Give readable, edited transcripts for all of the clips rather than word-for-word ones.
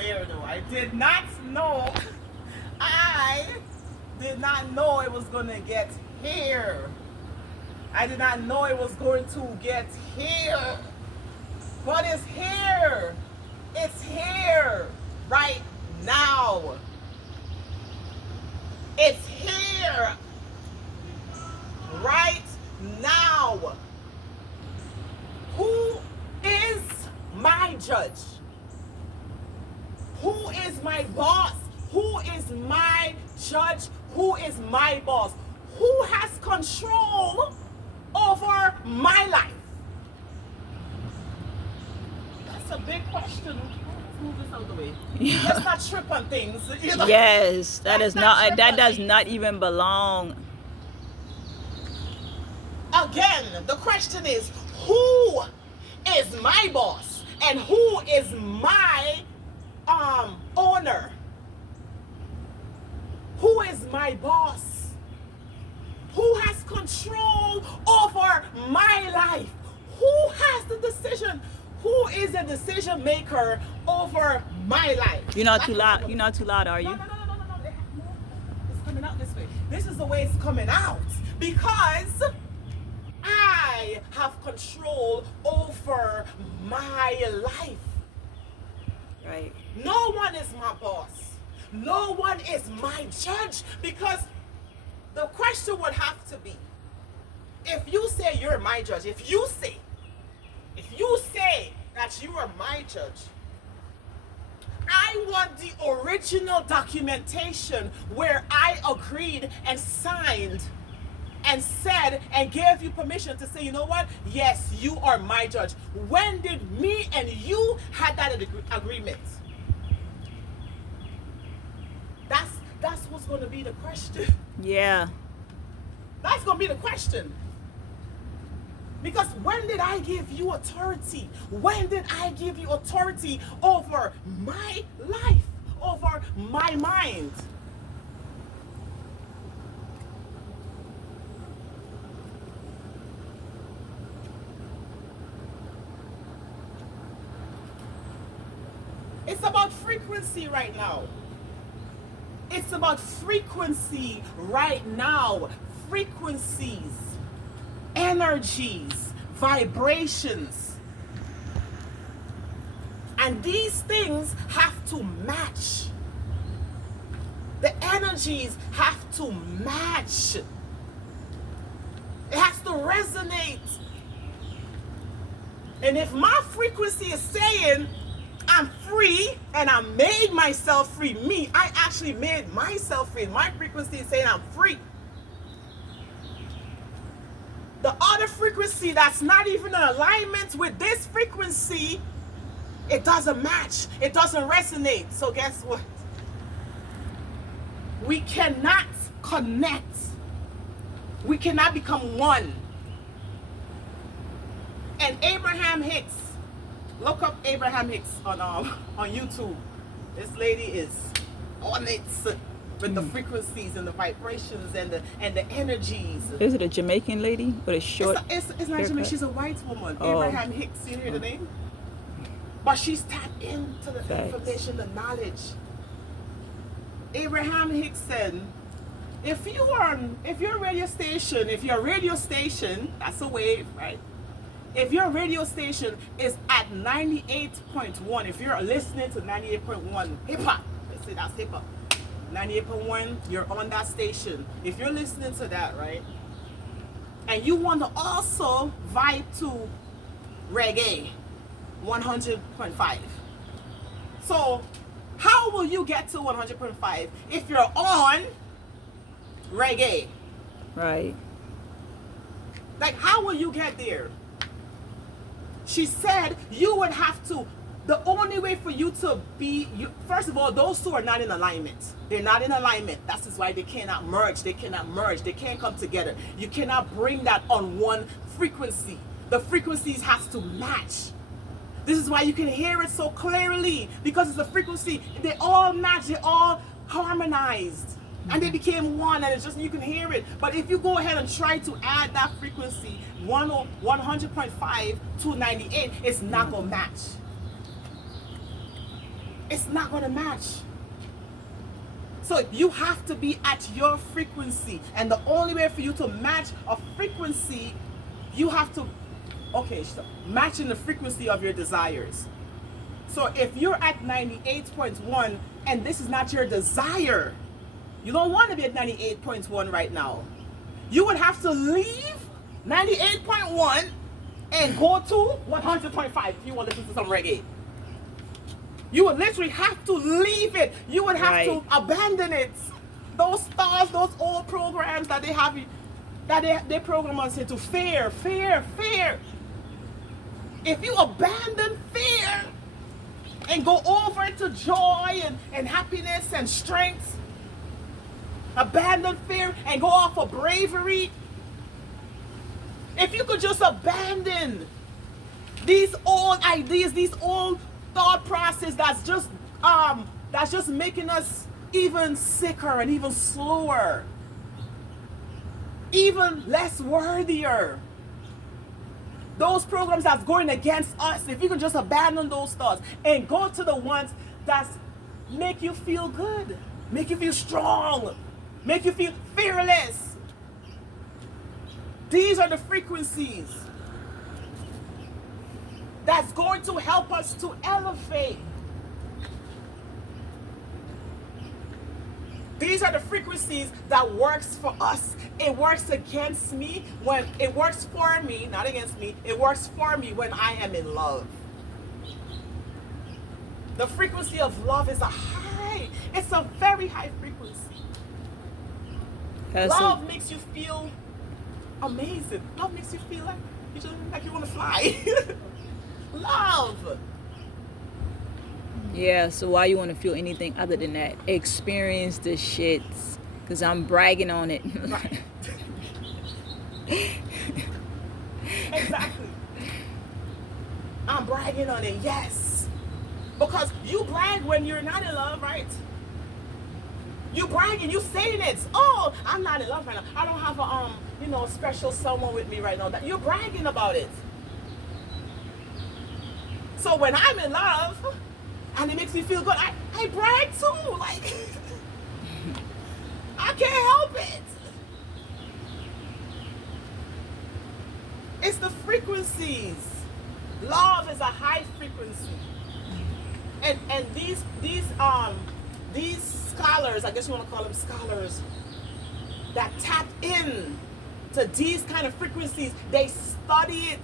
there though. I did not know. I did not know it was gonna get here. I did not know it was going to get here. But it's here. It's here right now. It's here right now. Who is my judge? Who is my boss? Who is my judge? Who is my boss? Who has control over my life? That's a big question. Let's move this out of the way. Yeah. Let's not trip on things. You know? Yes, that is not. That does things. not even belong. Again, the question is, who is my boss and who is my owner? Who is my boss? Who has control over my life? Who has the decision? Who is the decision maker over my life? You're not too loud. You're not too loud, are you? No. It's coming out this way. This is the way it's coming out because I have control over my life. Right. No one is my boss. No one is my judge, because the question would have to be, if you say you're my judge, if you say that you are my judge, I want the original documentation where I agreed and signed and said and gave you permission to say, you know what? Yes, you are my judge. When did me and you had that agreement? That's what's going to be the question. Yeah. That's going to be the question. Because when did I give you authority? When did I give you authority over my life, over my mind? It's about frequency right now. It's about frequency right now. Frequencies, energies, vibrations. And these things have to match. The energies have to match. It has to resonate. And if my frequency is saying, I'm free and I made myself free. I actually made myself free. My frequency is saying I'm free. The other frequency that's not even in alignment with this frequency, it doesn't match. It doesn't resonate. So guess what? We cannot connect. We cannot become one. And Abraham Hicks, look up Abraham Hicks on YouTube. This lady is on it with the frequencies and the vibrations and the energies. Is it a Jamaican lady with a short? It's not Jamaican. She's a white woman. Oh. Abraham Hicks. You hear the name? But she's tapped into the information, the knowledge. Abraham Hicks said, if your radio station, that's a wave, right? If your radio station is at 98.1, if you're listening to 98.1 hip hop, let's say that's hip hop, 98.1, you're on that station. If you're listening to that, right, and you want to also vibe to reggae, 100.5. So, how will you get to 100.5 if you're on reggae? Right. Like, how will you get there? She said you would have to, the only way for you to be, first of all, those two are not in alignment. They're not in alignment. That is why they cannot merge. They cannot merge. They can't come together. You cannot bring that on one frequency. The frequencies has to match. This is why you can hear it so clearly, because it's a frequency. They all match. They all harmonized. And they became one, and it's just, you can hear it. But if you go ahead and try to add that frequency, 100.5 to 98, it's not going to match. It's not going to match. So you have to be at your frequency. And the only way for you to match a frequency, you have to, okay, so matching the frequency of your desires. So if you're at 98.1 and this is not your desire, you don't want to be at 98.1 right now. You would have to leave 98.1 and go to 100.5 if you want to listen to some reggae. You would literally have to leave it. You would have to abandon it. Those stars, those old programs that they have, that they program us into fear. If you abandon fear and go over to joy and happiness and strength, abandon fear and go off of bravery, if you could just abandon these old ideas, these old thought process that's just making us even sicker and even slower, even less worthier. Those programs that's going against us, if you can just abandon those thoughts and go to the ones that make you feel good, make you feel strong, make you feel fearless. These are the frequencies that's going to help us to elevate. These are the frequencies that works for us. It works against me when it works for me, not against me. It works for me when I am in love. The frequency of love is a high. It's a very high frequency. Love makes you feel amazing. Love makes you feel like you want to fly. Love. Yeah, so why you want to feel anything other than that? Experience the shits. Because I'm bragging on it. Right. Exactly. I'm bragging on it, yes. Because you brag when you're not in love, right? You bragging, you saying it. Oh, I'm not in love right now. I don't have a special someone with me right now. That you're bragging about it. So when I'm in love and it makes me feel good, I brag too. Like I can't help it. It's the frequencies. Love is a high frequency. And these scholars, I guess you want to call them scholars, that tap in to these kind of frequencies, they study it.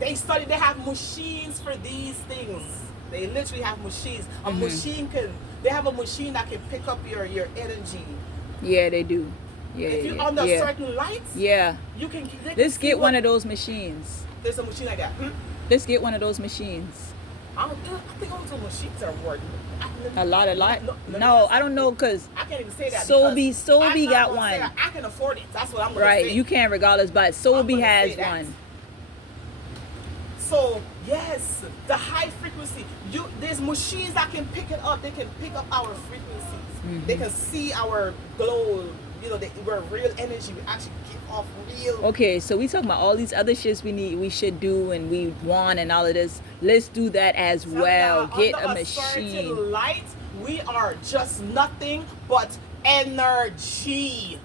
They have machines for these things. They literally have machines. They have a machine that can pick up your energy. Yeah, they do. Yeah, if you're under certain lights, you can. Let's get one of those machines. There's a machine like that. Let's get one of those machines. I think all those machines are working. A lot. No, I don't know because I can't even say that. Sobe got one. I can afford it. That's what I'm gonna say. Right, you can regardless, but Sobe has one. So yes, the high frequency. There's machines that can pick it up. They can pick up our frequencies. Mm-hmm. They can see our glow. We're real energy. We actually give off real. Okay, so we talking about all these other shits we should do and we want and all of this. Let's do that as well. Get a machine. Certain light, we are just nothing but energy.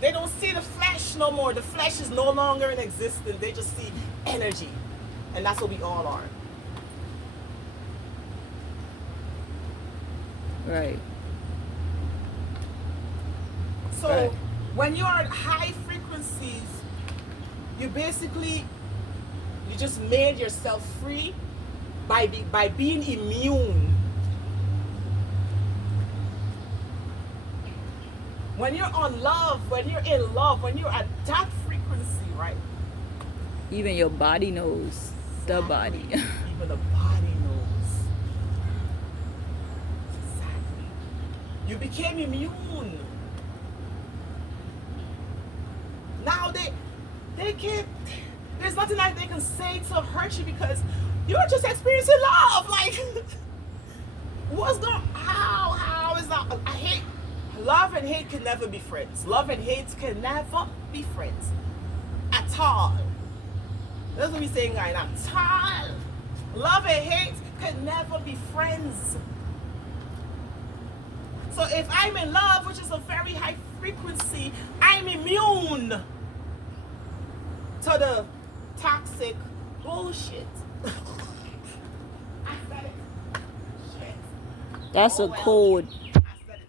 They don't see the flesh no more. The flesh is no longer in existence. They just see energy. And that's what we all are. Right. So when you are at high frequencies, you just made yourself free by being immune. When you're on love, when you're in love, when you're at that frequency, right? Even your body knows. The body. Even the body knows. Exactly. You became immune. Now they can't, there's nothing that they can say to hurt you because you're just experiencing love. Like, what's going, how is that? I hate, love and hate can never be friends. Love and hate can never be friends. At all. That's what we saying right now. Tired. Love and hate could never be friends. So if I'm in love, which is a very high frequency, I'm immune to the toxic bullshit. I said it. Shit. That's Oh, a well. code. I said it.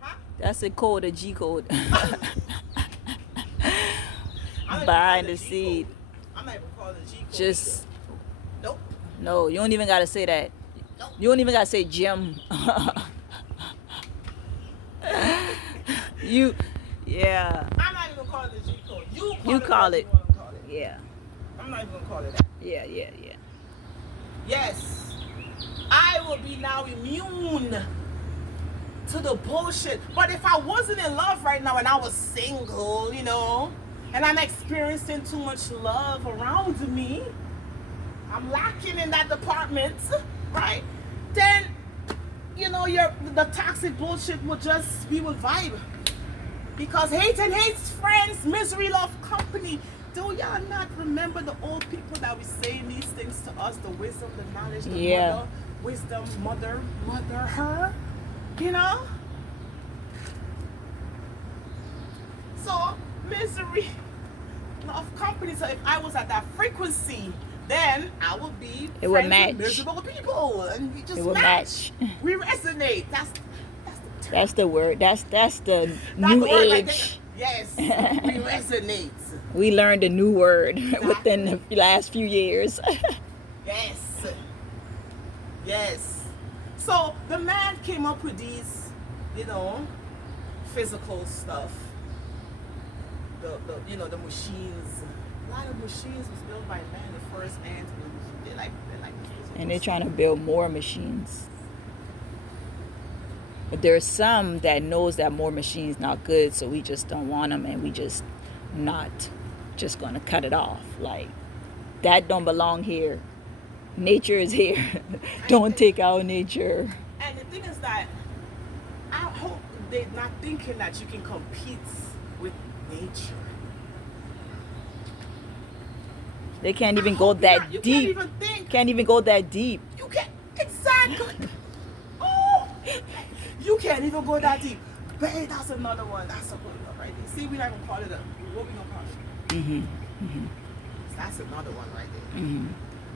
Huh? That's a code, a G code. I'm not even Behind calling the it G seed. code. I'm not even calling it G code. Just Nope. no, you don't even gotta say that. Nope. You don't even gotta say Jim. You, yeah, I'm not even calling it G code. You call it. what you wanna call it. yeah, I'm not even gonna call it that. yeah. Yes, I will be now immune to the bullshit. But if I wasn't in love right now and I was single, you know, and I'm experiencing too much love around me, I'm lacking in that department, right? Then, you know, the toxic bullshit will just be with vibe. Because hate and hates friends, misery love company. Do y'all not remember the old people that were saying these things to us? The wisdom, the knowledge, the Yeah. mother, wisdom, mother, her. You know? So, misery love company. So if I was at that frequency, then I would be It would friends match. with miserable people. And we just It would match. match. We resonate. That's the That's the word. That's the That's new the word right age. there. Yes, we resonate. We learned a new word within the last few years. Yes. Yes. So the man came up with these, you know, physical stuff. The machines. A lot of machines was built by man, the first ant. They like physical And they're trying to build more machines. But there's some that knows that more machines not good, so we just don't want them, and we just not just gonna cut it off. Like, that don't belong here. Nature is here. Don't take out nature. And the thing is that I hope they're not thinking that you can compete with nature. They can't even I go hope that you deep. Can't even think. Can't even go that deep. You can't. Exactly. Oh, you can't even go that deep. Babe, that's another one. That's a good one right there. See, we not gonna call it a. What we gonna call it? Mm-hmm. That's another one right there. Mm-hmm.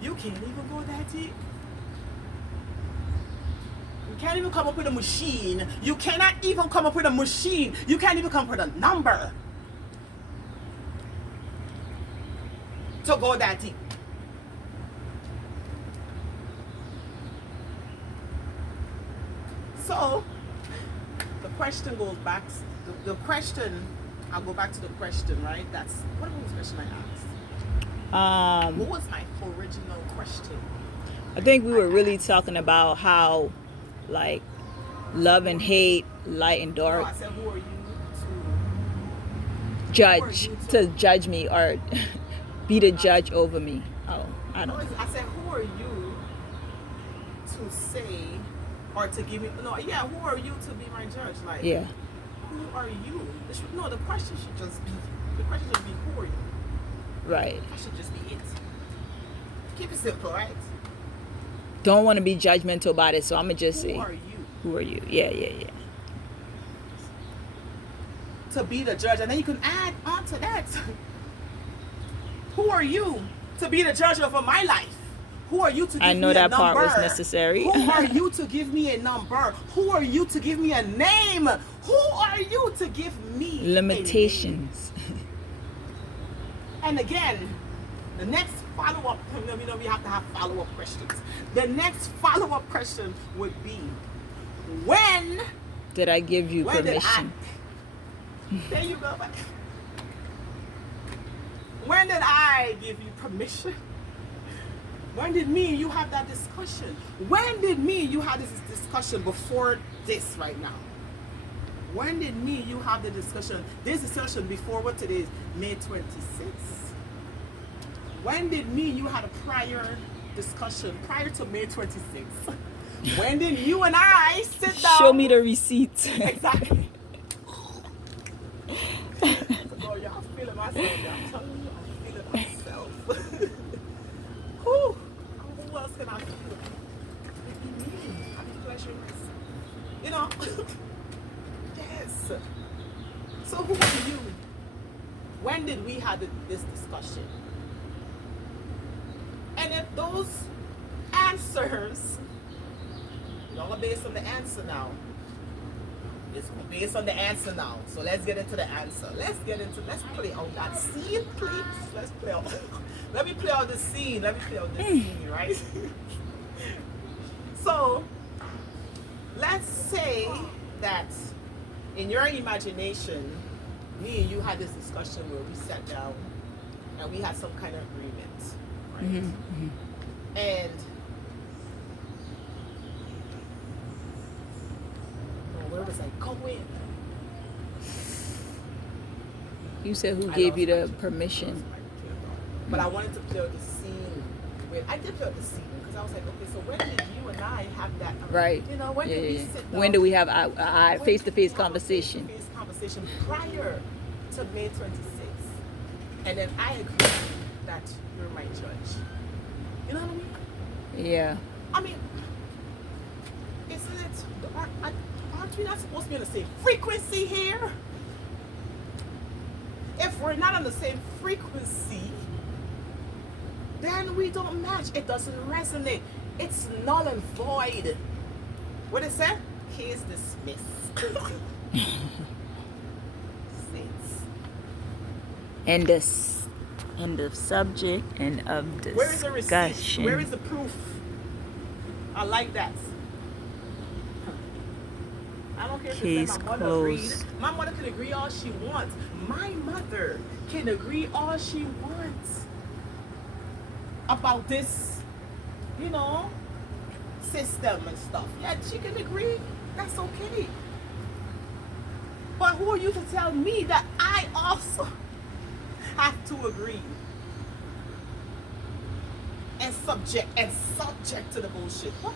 You can't even go that deep. You can't even come up with a machine. You cannot even come up with a machine. You can't even come up with a number to go that deep. So the question goes back. The question. I'll go back to the question, right? That's what was the question I asked? What was my original question? I think we were really talking about how, like, love and hate, light and No, dark, I said, who are you judge to judge me or be the judge over me. Oh, I don't know. I said, who are you to say or to give me? No, yeah, who are you to be my judge? Like, Yeah. who are you? No, the question should just be. The question should be, who are you? Right. That should just be it. Keep it simple, right? Don't want to be judgmental about it, so I'm gonna just Who say, are you who are you? Yeah. to be the judge? And then you can add on to that. Who are you to be the judge over my life? Who are you to give me a number? I know that part was necessary. Who are you to give me a number? Who are you to give me a name? Who are you to give me Limitations. a name? And again, the next follow-up, you know, we have to have follow-up questions. The next follow-up question would be, when Did I give you permission? There you go. When did I give you permission? When did me and you have that discussion? When did me and you have this discussion before this right now? When did me and you have the discussion? This discussion before what today is? May 26th. When did me and you had a prior discussion prior to May 26th? When did you and I sit down? Show me the receipts. Exactly. So y'all feeling myself. I'm telling you, I'm feeling myself. asking us, be mean, having pleasure in this. You know? Yes. So who are you? When did we have this discussion? And if those answers, not based on the answer now, it's based on the answer now. So let's get into the answer. Let's play out that scene, please. Let's play out. Let me play out the scene. Right? So, let's say that in your imagination, me and you had this discussion where we sat down and we had some kind of agreement, right? Mm-hmm. And where was I going? You said who I gave lost you my the train- permission? I lost my train of thought. But I wanted to play out the scene. I did play out the scene because I was like, okay, so when did you and I have that? Right. You know, when did we sit down? When do we have our When face-to-face did we have a conversation? face-to-face conversation prior to May 26th. And then I agree that you're my judge. You know what I mean? Yeah. I mean, isn't it, aren't we not supposed to be on the same frequency here? If we're not on the same frequency, then we don't match. It doesn't resonate. It's null and void. What it said? Case dismissed. Saints. End of subject, end of discussion. Where is the receipt? Where is the proof? I like that. I don't care if Case it's my mother closed. agreed. My mother can agree all she wants. My mother can agree all she wants about this, you know, system and stuff. Yeah, she can agree. That's okay. But who are you to tell me that I also have to agree and subject to the bullshit? What?